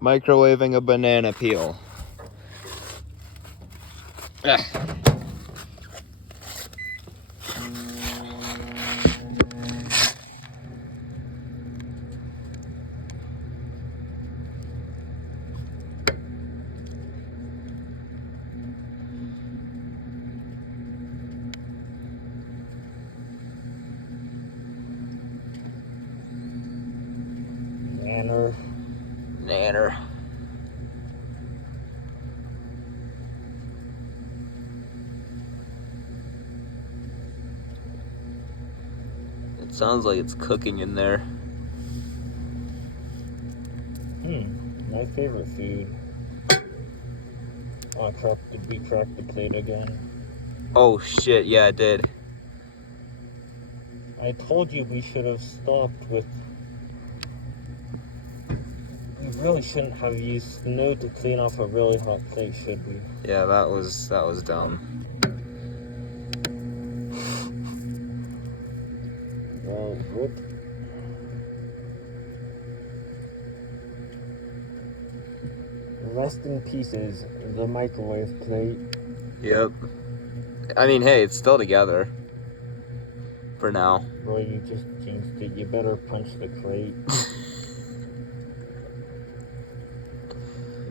Microwaving a banana peel. Ah. Nanner. It sounds like it's cooking in there. My favorite food. Oh, did we crack the plate again? Oh shit, yeah, it did. I told you we should have stopped with... We really shouldn't have used snow to clean off a really hot plate, should we? Yeah, that was dumb. Well, whoop. Rest in pieces, the microwave plate. Yep. I mean, hey, it's still together. For now. Boy, you just jinxed it. You better punch the crate.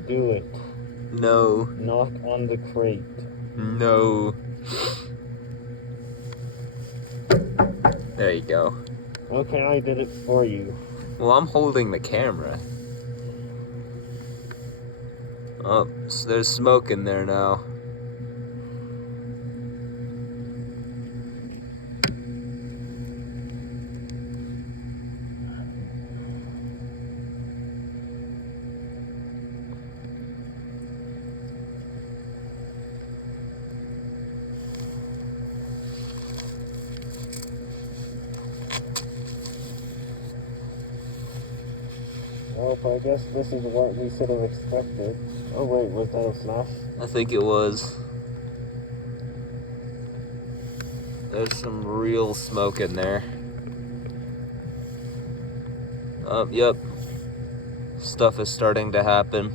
Do it. No. Knock on the crate. No. There you go. Okay, I did it for you. Well, I'm holding the camera. Oh, so there's smoke in there now. Well, I guess this is what we should have expected. Oh wait, was that a flash? I think it was. There's some real smoke in there. Yep. Stuff is starting to happen.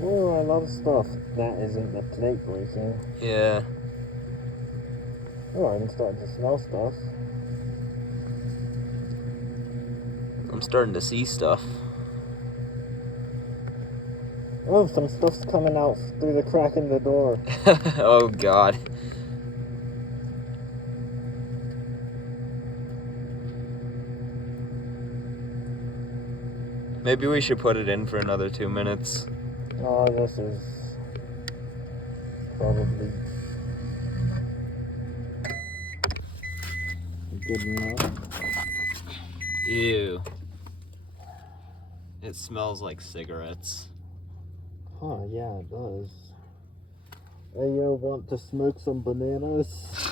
Oh, I love stuff. That isn't the plate breaking. Yeah. Oh, I'm starting to smell stuff. I'm starting to see stuff. Oh, some stuff's coming out through the crack in the door. Oh god. Maybe we should put it in for another 2 minutes. Oh, this is probably good enough. Ew. It smells like cigarettes. Huh, yeah, it does. Hey, you want to smoke some bananas?